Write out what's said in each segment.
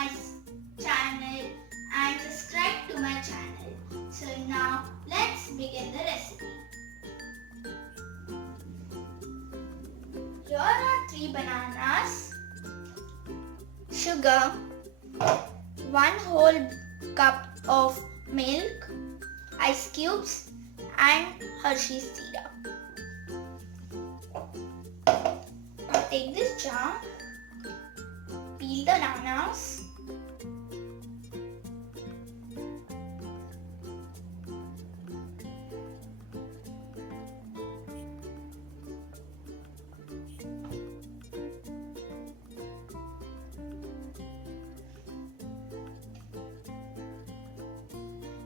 my channel and subscribe to my channel. So now let's begin the recipe. Here are 3 bananas, sugar, 1 whole cup of milk, ice cubes and Hershey's syrup. Now take this jar, peel the bananas,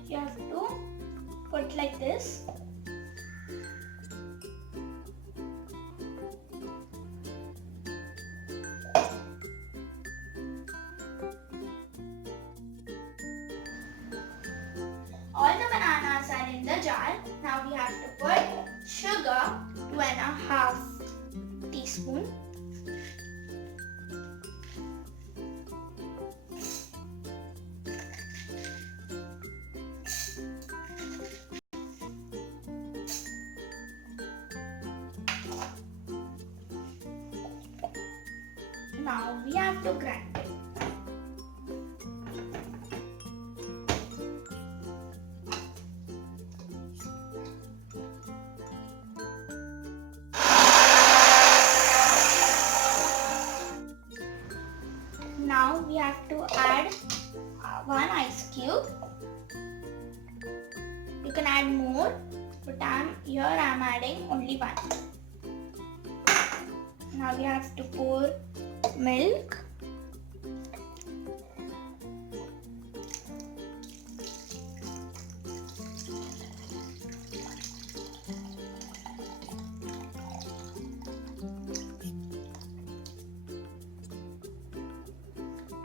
you have to put like this. All the bananas are in the jar. Now we have to put sugar, 2.5 teaspoon. Now we have to grind it. Now we have to add 1 ice cube. You can add more, but here I'm adding only 1. Now we have to pour milk.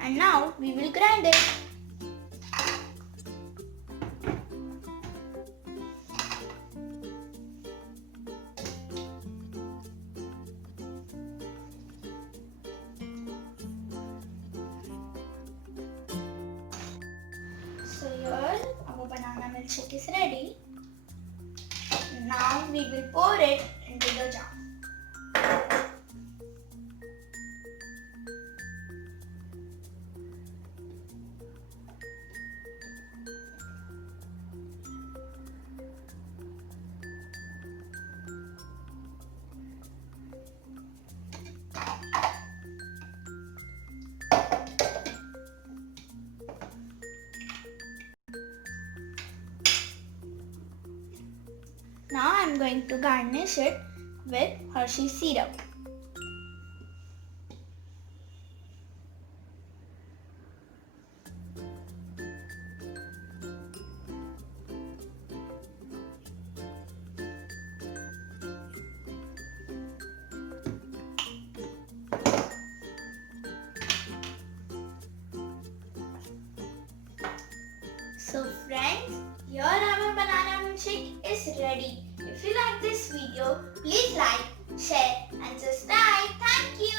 And now we will grind it. So here our banana milkshake is ready. Now we will pour it into the jar. Now I am going to garnish it with Hershey's syrup. So friends, here our banana milkshake is ready. If you like this video, please like, share and subscribe. Thank you.